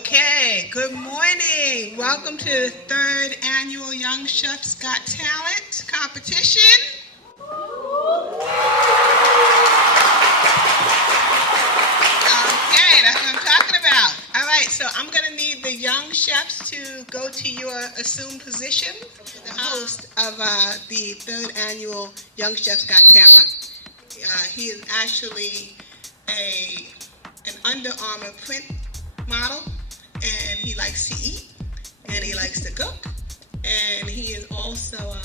Okay, good morning. Welcome to the third annual Young Chefs Got Talent competition. Okay, that's what I'm talking about. All right, so I'm going to need the young chefs to go to your assumed position, the host of the third annual Young Chefs Got Talent. He is actually an Under Armour print model, and he likes to eat, and he likes to cook, and he is also,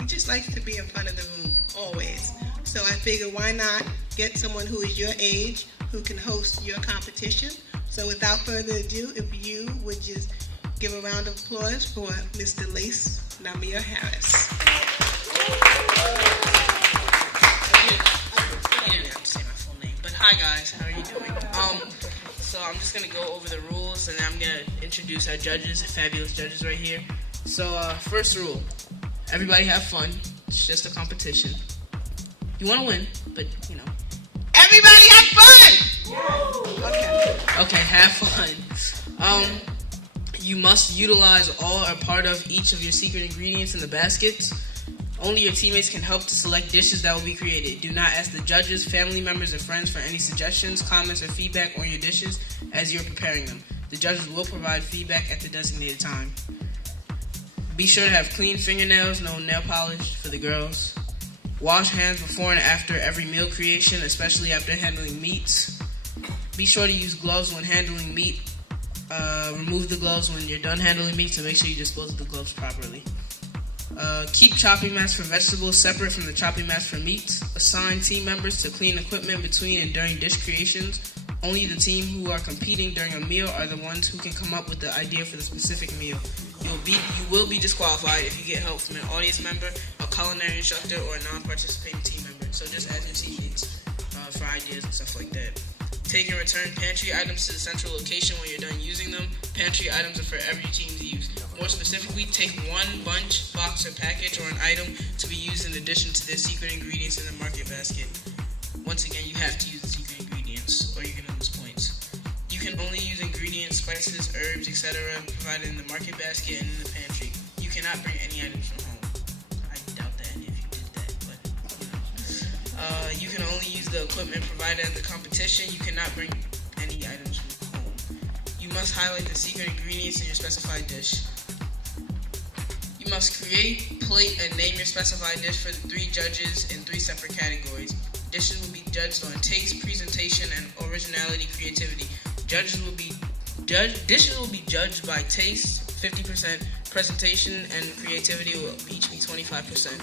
he just likes to be in front of the room, always. So I figured, why not get someone who is your age, who can host your competition. So without further ado, if you would just give a round of applause for Mr. Lace Namir Harris. I didn't have to say my full name, but hi guys, how are you doing? So I'm just gonna go over the rules, and I'm gonna introduce our judges, fabulous judges right here. So first rule: everybody have fun. It's just a competition. You want to win, but you know. Everybody have fun! Okay, have fun. You must utilize all or part of each of your secret ingredients in the baskets. Only your teammates can help to select dishes that will be created. Do not ask the judges, family members, and friends for any suggestions, comments, or feedback on your dishes as you're preparing them. The judges will provide feedback at the designated time. Be sure to have clean fingernails, no nail polish for the girls. Wash hands before and after every meal creation, especially after handling meats. Be sure to use gloves when handling meat. Remove the gloves when you're done handling meat, so make sure you dispose of the gloves properly. Keep chopping mats for vegetables separate from the chopping mats for meats. Assign team members to clean equipment between and during dish creations. Only the team who are competing during a meal are the ones who can come up with the idea for the specific meal. You will be disqualified if you get help from an audience member, a culinary instructor, or a non-participating team member. So just ask your teammates for ideas and stuff like that. Take and return pantry items to the central location when you're done using them. Pantry items are for every team's use. More specifically, take one bunch, box, or package, or an item to be used in addition to their secret ingredients in the market basket. Once again, you have to use the secret ingredients, or you're going to lose points. You can only use ingredients, spices, herbs, etc. provided in the market basket and in the pantry. You cannot bring any items from home. I doubt that if you did that, but you know. You can only use the equipment provided in the competition. You cannot bring any items from home. You must highlight the secret ingredients in your specified dish. You must create, plate, and name your specified dish for the 3 judges in 3 separate categories. Dishes will be judged on taste, presentation, and originality, creativity. Dishes will be judged by taste, 50%, presentation, and creativity will each be 25%.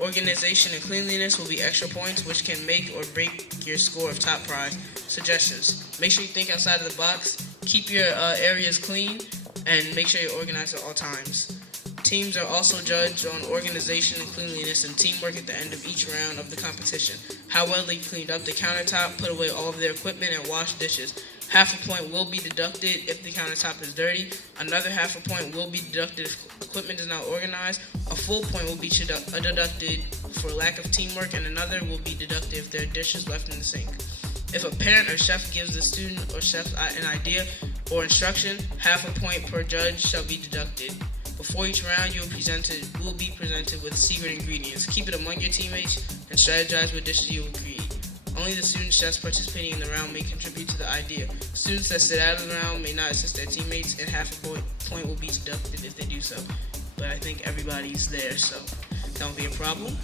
Organization and cleanliness will be extra points, which can make or break your score of top prize. Suggestions: make sure you think outside of the box, keep your areas clean, and make sure you're organized at all times. Teams are also judged on organization and cleanliness and teamwork at the end of each round of the competition. How well they cleaned up the countertop, put away all of their equipment, and washed dishes. Half a point will be deducted if the countertop is dirty. Another half a point will be deducted if equipment is not organized. A full point will be deducted for lack of teamwork, and another will be deducted if there are dishes left in the sink. If a parent or chef gives the student or chef an idea or instruction, half a point per judge shall be deducted. Before each round, you will be presented with secret ingredients. Keep it among your teammates and strategize what dishes you will create. Only the student chefs participating in the round may contribute to the idea. Students that sit out of the round may not assist their teammates, and half a point will be deducted if they do so. But I think everybody's there, so that won't be a problem.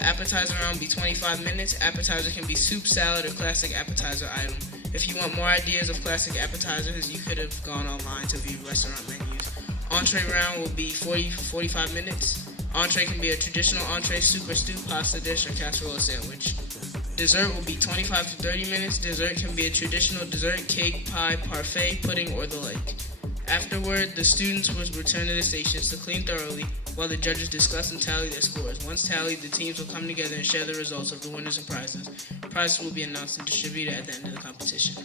Appetizer round will be 25 minutes. Appetizer can be soup, salad, or classic appetizer item. If you want more ideas of classic appetizers, you could have gone online to view restaurant menus. Entree round will be 40 to 45 minutes. Entree can be a traditional entree, soup or stew, pasta dish, or casserole sandwich. Dessert will be 25 to 30 minutes. Dessert can be a traditional dessert, cake, pie, parfait, pudding, or the like. Afterward, the students will return to the stations to clean thoroughly while the judges discuss and tally their scores. Once tallied, the teams will come together and share the results of the winners and prizes. Prizes will be announced and distributed at the end of the competition.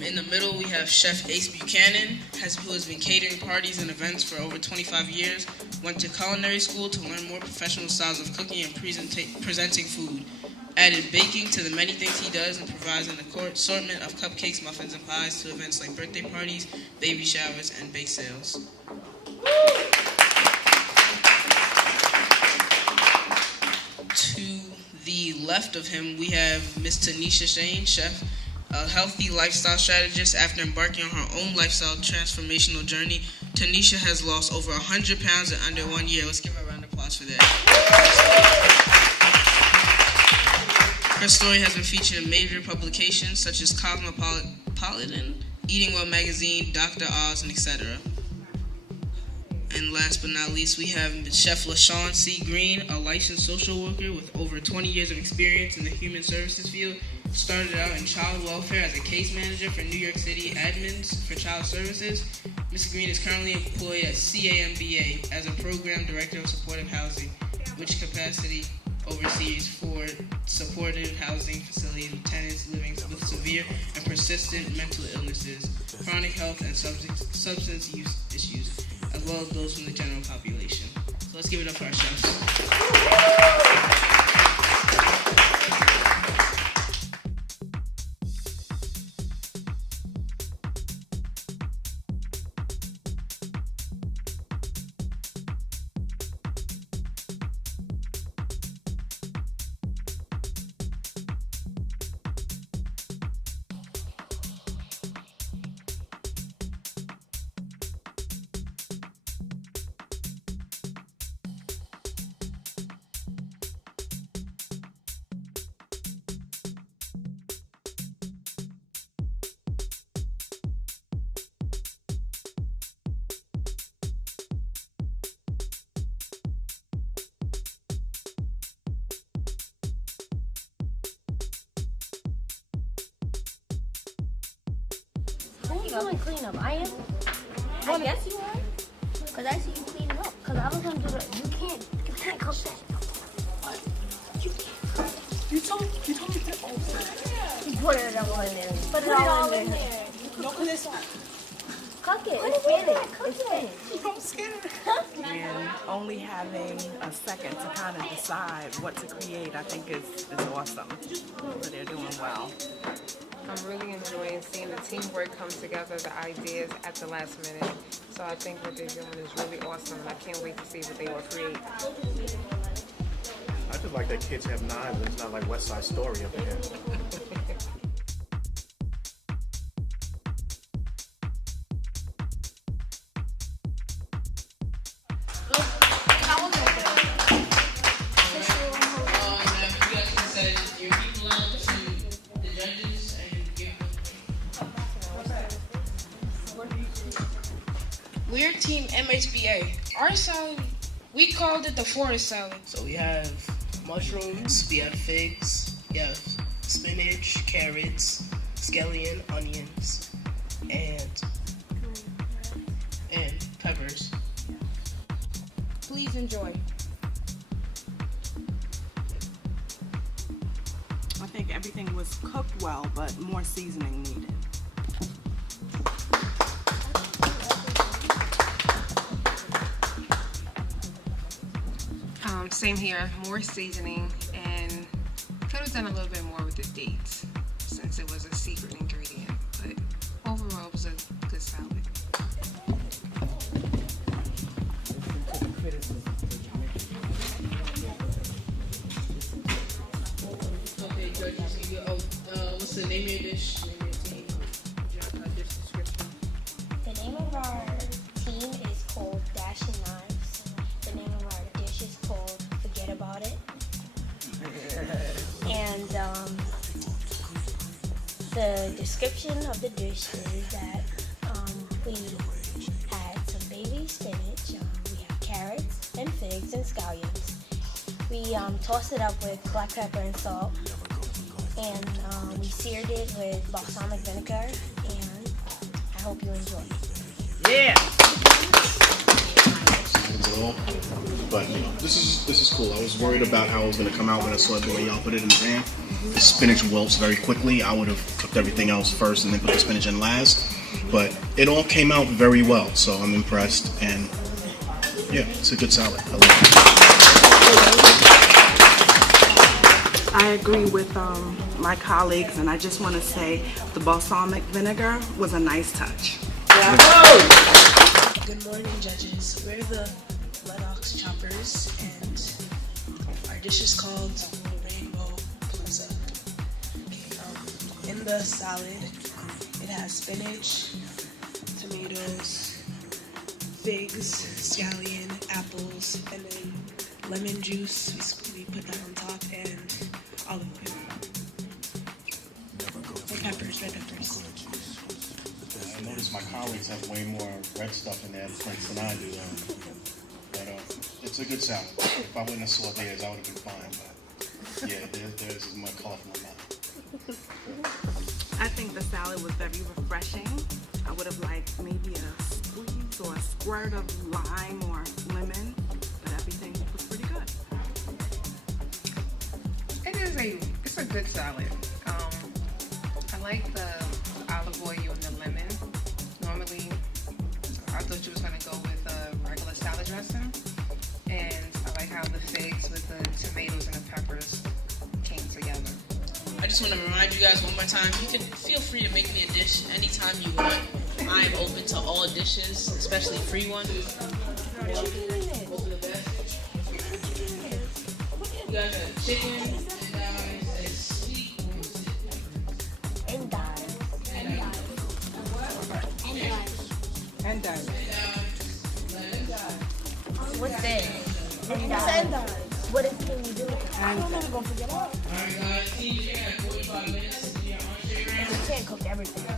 In the middle, we have Chef Ace Buchanan, who has been catering parties and events for over 25 years, went to culinary school to learn more professional styles of cooking and presenting food. added baking to the many things he does and provides an assortment of cupcakes, muffins, and pies to events like birthday parties, baby showers, and bake sales. To the left of him, we have Miss Tanisha Shane, chef, a healthy lifestyle strategist. After embarking on her own lifestyle transformational journey, Tanisha has lost over 100 pounds in under 1 year. Let's give her a round of applause for that. Her story has been featured in major publications such as Cosmopolitan, Eating Well Magazine, Dr. Oz, and etc. And last but not least, we have Chef LaShawn C. Green, a licensed social worker with over 20 years of experience in the human services field. Started out in child welfare as a case manager for New York City Admins for Child Services. Ms. Green is currently employed at CAMBA as a program director of supportive housing, which capacity oversees for supportive housing facilities with tenants living with severe and persistent mental illnesses, chronic health and substance use issues, as well as those from the general population. So let's give it up for our chefs. Who's doing cleanup? I am? I guess you are. Because I see you cleaning up. Because I was going to do that. You can't cook that. You can't. You told me to put it all in. Put it all in there. Put it all in there. No, because it's Cook it. It's finished. It's finished. I'm scared. And only having a second to kind of decide what to create, I think is awesome. So they're doing well. I'm really enjoying seeing the teamwork come together, the ideas at the last minute. So I think what they're doing is really awesome. I can't wait to see what they will create. I just like that kids have knives and it's not like West Side Story up in here. We're Team MHBA. Our salad, we called it the forest salad. So we have mushrooms, we have figs, we have spinach, carrots, scallion, onions, and peppers. Please enjoy. I think everything was cooked well, but more seasoning needed. Same here, more seasoning, and could have done a little bit more with the dates since it was a secret ingredient. But overall, it was a good salad. Okay, judges, what's the name of your dish? Name of your team? Dish description. The name of our team is called Dashing Knives. The name of our dish is called Forget About It. And the description of the dish is that we had some baby spinach, we have carrots and figs and scallions. We tossed it up with black pepper and salt, and we seared it with balsamic vinegar, and I hope you enjoy. Yeah. At all. But you know, this is cool. I was worried about how it was gonna come out when I saw the way y'all put it in the pan. The spinach wilts very quickly. I would have cooked everything else first and then put the spinach in last. But it all came out very well, so I'm impressed. And yeah, it's a good salad. I love it. I agree with my colleagues, and I just want to say the balsamic vinegar was a nice touch. Good morning, judges. We're the Red Ox Choppers, and our dish is called Rainbow Plaza. In the salad, it has spinach, tomatoes, figs, scallion, apples, and then lemon juice. We put that on top, and olive oil. And peppers, red peppers. I noticed my colleagues have way more red stuff in their prints than I do. But it's a good salad. If I wouldn't have saw theirs, I would have been fine. But yeah, theirs is more colorful than mine. I think the salad was very refreshing. I would have liked maybe a squeeze or a squirt of lime or lemon, but everything was pretty good. It's a good salad. I like the olive oil and the lemon. Normally, I thought you was gonna go with a regular salad dressing, and I like how the figs with the tomatoes and the peppers came together. I just want to remind you guys one more time, you can feel free to make me a dish anytime you want. I am open to all dishes, especially free ones. You guys have chicken, and sweet And dive. And done. What's that? And dive. What can you do with it? And done. Alright guys, team chicken at 45 minutes. You can't cook everything. 5,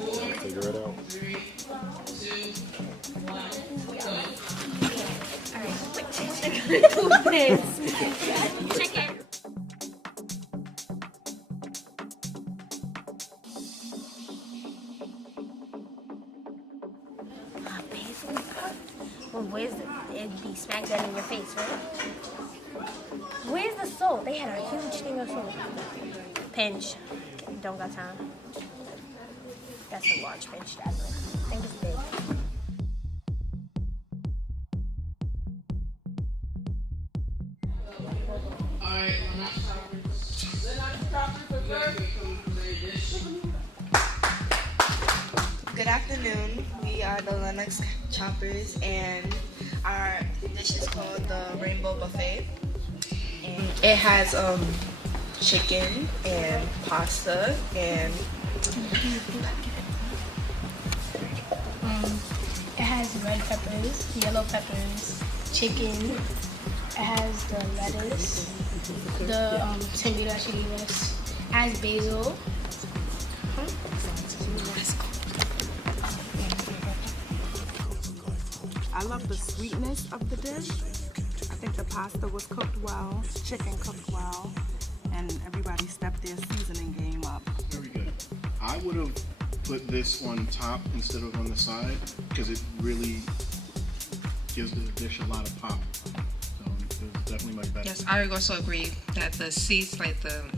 4, Figure it out. 3, 2, 1, go. Chicken. Well, where's the? It'd be smack that in your face, right? Where's the salt? They had a huge thing of salt. Pinch. Don't got time. That's a large pinch, Jasmine. I think it's big. Alright, Good afternoon. We are the Lennox Choppers, and our dish is called the Rainbow Buffet. And it has chicken and pasta and It has red peppers, yellow peppers, chicken. It has the lettuce, the tomato that she gave us. It has basil. I love the sweetness of the dish. I think the pasta was cooked well, chicken cooked well, and everybody stepped their seasoning game up. Very good. I would have put this on top instead of on the side because it really gives the dish a lot of pop. So it's definitely much better. Yes, I also agree that the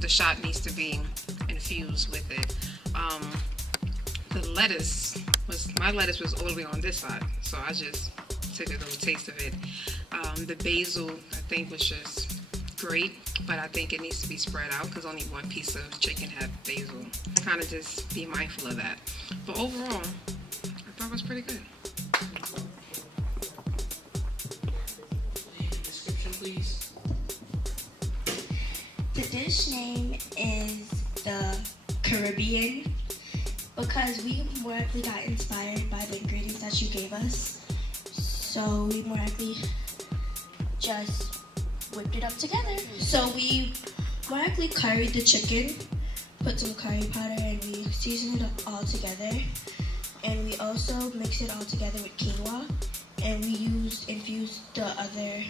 the shot needs to be infused with it. My lettuce was all the way on this side, so I just took a little taste of it. The basil, I think, was just great, but I think it needs to be spread out because only one piece of chicken had basil. Kind of just be mindful of that. But overall, I thought it was pretty good. description, please. The dish name is the Caribbean because we more likely got inspired by the ingredients that you gave us. So we more likely just whipped it up together. So we more likely curried the chicken, put some curry powder, and we seasoned it all together. And we also mixed it all together with quinoa, and we infused the other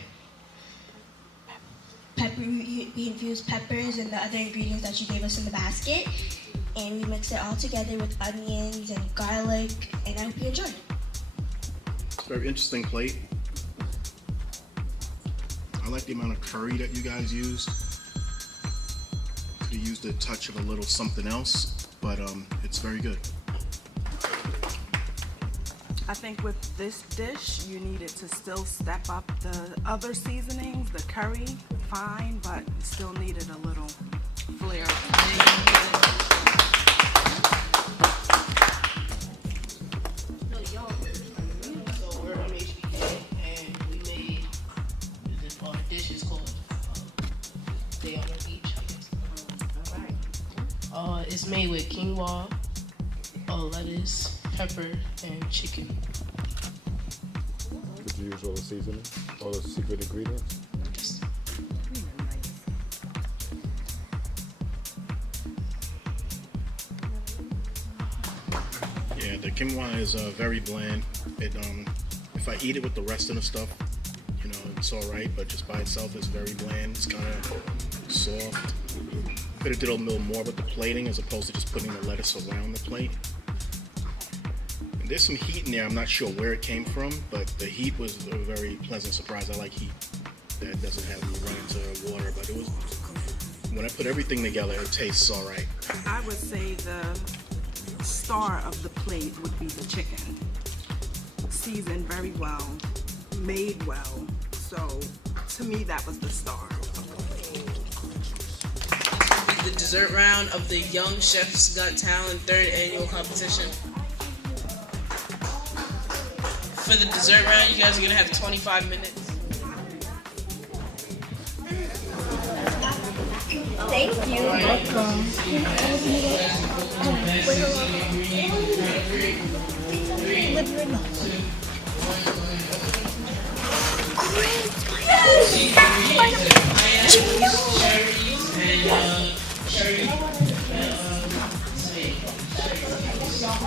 we infused peppers and the other ingredients that you gave us in the basket, and we mixed it all together with onions and garlic, and I hope you enjoyed it. It's a very interesting plate. I like the amount of curry that you guys used. Could have used a touch of a little something else, but it's very good. I think with this dish, you needed to still step up the other seasonings, the curry, fine, but still needed a little flair. So we're from HBK, and we made this dish is called Day on the Beach. Alright. It's made with quinoa, lettuce, pepper, and chicken. Did you use all the seasoning, all the secret ingredients? Yeah, the quinoa is very bland. If I eat it with the rest of the stuff, you know, it's all right. But just by itself, it's very bland. It's kind of soft. Could have did a little more with the plating as opposed to just putting the lettuce around the plate. And there's some heat in there. I'm not sure where it came from, but the heat was a very pleasant surprise. I like heat that doesn't have me run into water. But it was, when I put everything together, it tastes all right. I would say the star of the plate would be the chicken. Seasoned very well, made well. So to me, that was the star. The dessert round of the Young Chefs Got Talent 3rd annual competition. For the dessert round, you guys are gonna have 25 minutes. Thank you. Welcome.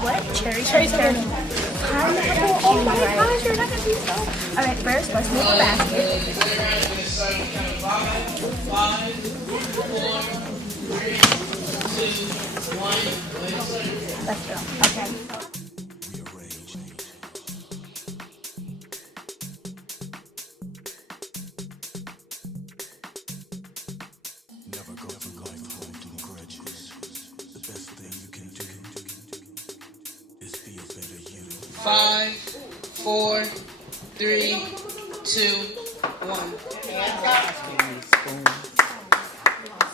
What? Cherries? Pineapple? Oh my gosh, you're not gonna be so. Alright, first let's make a basket. 5, 4, 3, 2, 1. Let's go. Okay. Never go through life holding grudges. The best thing you can do is be a better you. 5, 4, 3, 2, 1.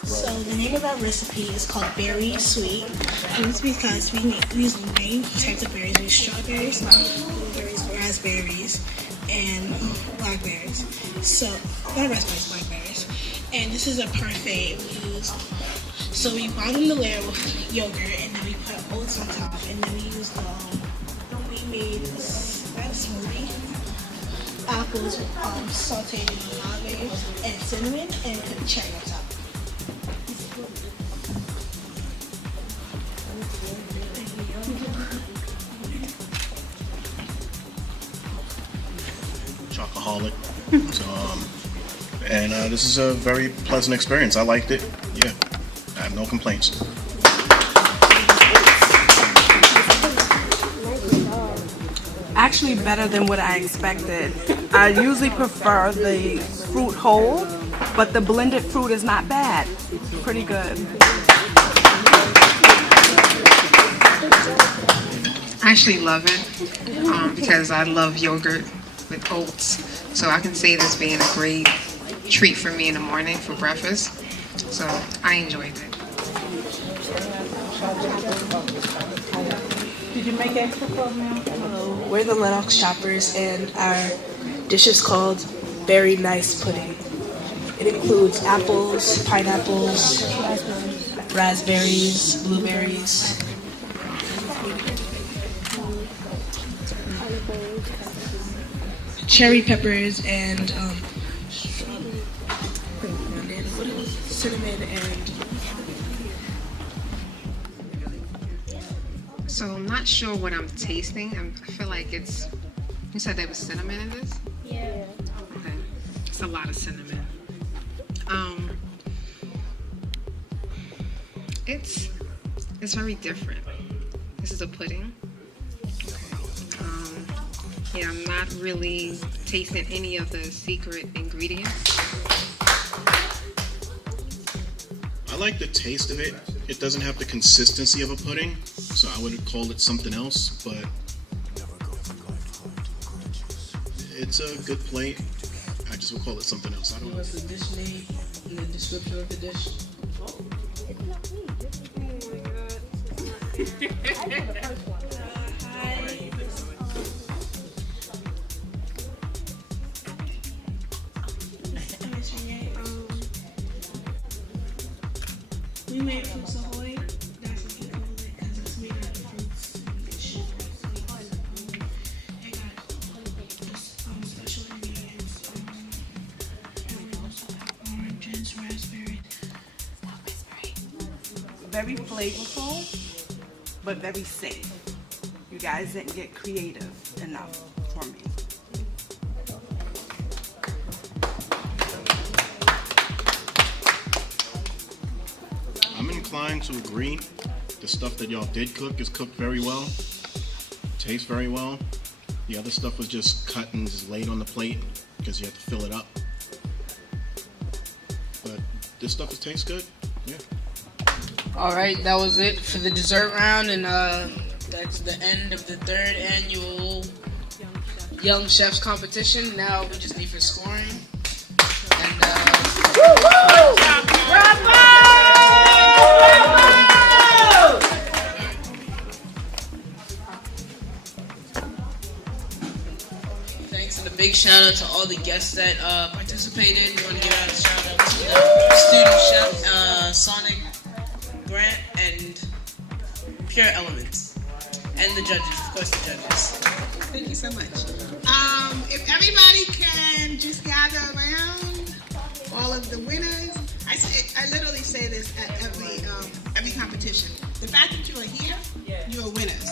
So the name of our recipe is called Berry Sweet, and it's because we use the main types of berries. We use strawberries, blueberries, raspberries, and blackberries. So not raspberries, blackberries. And this is a parfait we use. So we bottom the layer with yogurt, and then we put oats on top, and then we use we made that smoothie. Apples sauteed in agave and cinnamon, and put the cherry on top. Chocoholic. So, and this is a very pleasant experience. I liked it. Yeah, I have no complaints. Actually better than what I expected. I usually prefer the fruit whole, but the blended fruit is not bad. Pretty good. I actually love it because I love yogurt with oats. So I can see this being a great treat for me in the morning for breakfast. So I enjoyed it. Did you make extra for me? We're the Lennox Choppers, and our dish is called Very Nice Pudding. It includes apples, pineapples, raspberries, blueberries. Cherry peppers and cinnamon and. So I'm not sure what I'm tasting. I feel like it's. You said there was cinnamon in this? Yeah. Okay. It's a lot of cinnamon. It's very different. This is a pudding. Yeah, I'm not really tasting any of the secret ingredients. I like the taste of it. It doesn't have the consistency of a pudding, so I would call it something else, but it's a good plate. I just would call it something else. I don't know. What's the dish name? in the description of the dish. We made Fruits Ahoy. That's what we call it because it's made out of fruits and vegetables. It got special ingredients. And we also have oranges, raspberry. Very flavorful, but very safe. You guys didn't get creative enough for me. I'm inclined to agree. The stuff that y'all did cook is cooked very well. Tastes very well. The other stuff was just cut and just laid on the plate because you have to fill it up. But this stuff tastes good. Yeah. All right, that was it for the dessert round, and that's the end of the 3rd annual Young Chefs competition. Now we just need for scoring. And thanks and a big shout out to all the guests that participated. We want to give out a shout out to the student chef, Sonic, Grant, and Pure Elements, and the judges, of course, the judges. Thank you so much. If everybody can just gather around, all of the winners. I literally say this at every competition. The fact that you are here, you are winners.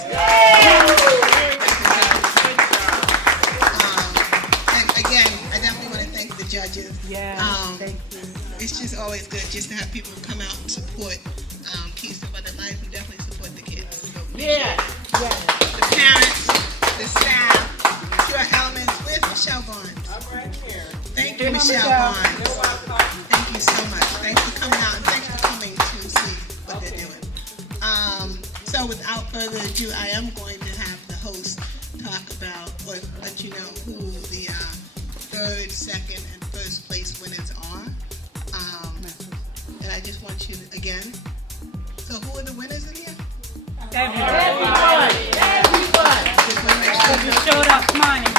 And again, I definitely want to thank the judges. Yeah, thank you. It's just always good just to have people come out and support Keys to Abundant Life and definitely support the kids. So, Yeah. the parents, the staff, Pure Elements. Where's Michelle Barnes? I'm right here. Thank you, Michelle Barnes. Thank you so much. Thanks for coming out and thanks for coming to see what they're doing. So without further ado, I am going to have the host talk about or let you know who the 3rd, 2nd, and 1st place winners are. And I just want you to, again, so who are the winners in here? Everybody. You showed up, money.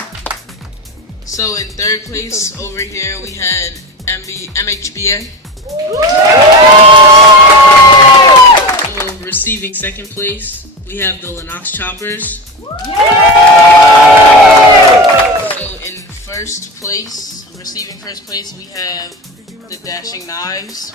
So in 3rd place over here we had MHBA. So receiving 2nd place we have the Lennox Choppers. So in 1st place, receiving 1st place we have the Dashing Knives.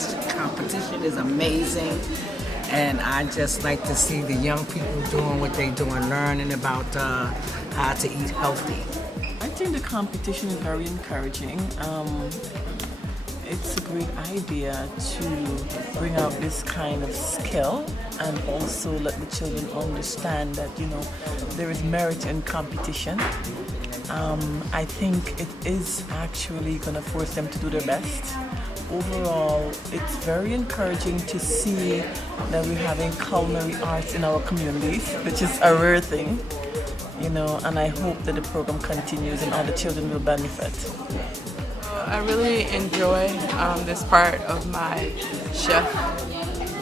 The competition is amazing, and I just like to see the young people doing what they're doing, learning about how to eat healthy. I think the competition is very encouraging. It's a great idea to bring out this kind of skill and also let the children understand that, you know, there is merit in competition. I think it is actually going to force them to do their best. Overall, it's very encouraging to see that we're having culinary arts in our communities, which is a rare thing, you know, and I hope that the program continues and all the children will benefit. I really enjoy this part of my chef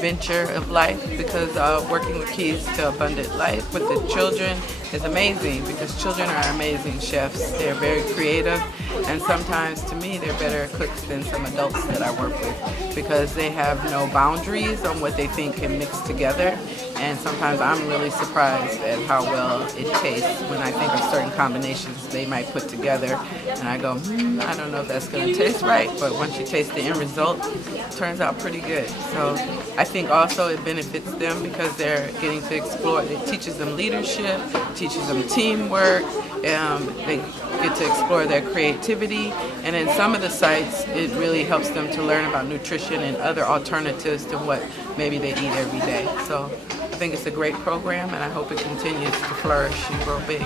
venture of life because working with Keys to Abundant Life with the children is amazing because children are amazing chefs. They're very creative, and sometimes to me they're better cooks than some adults that I work with because they have no boundaries on what they think can mix together, and sometimes I'm really surprised at how well it tastes when I think of certain combinations they might put together, and I go, I don't know if that's going to taste right, but once you taste the end result, it turns out pretty good. So I think also it benefits them because they're getting to explore. It teaches them leadership, teaches them teamwork, they get to explore their creativity, and in some of the sites it really helps them to learn about nutrition and other alternatives to what maybe they eat every day. So think it's a great program, and I hope it continues to flourish and grow big.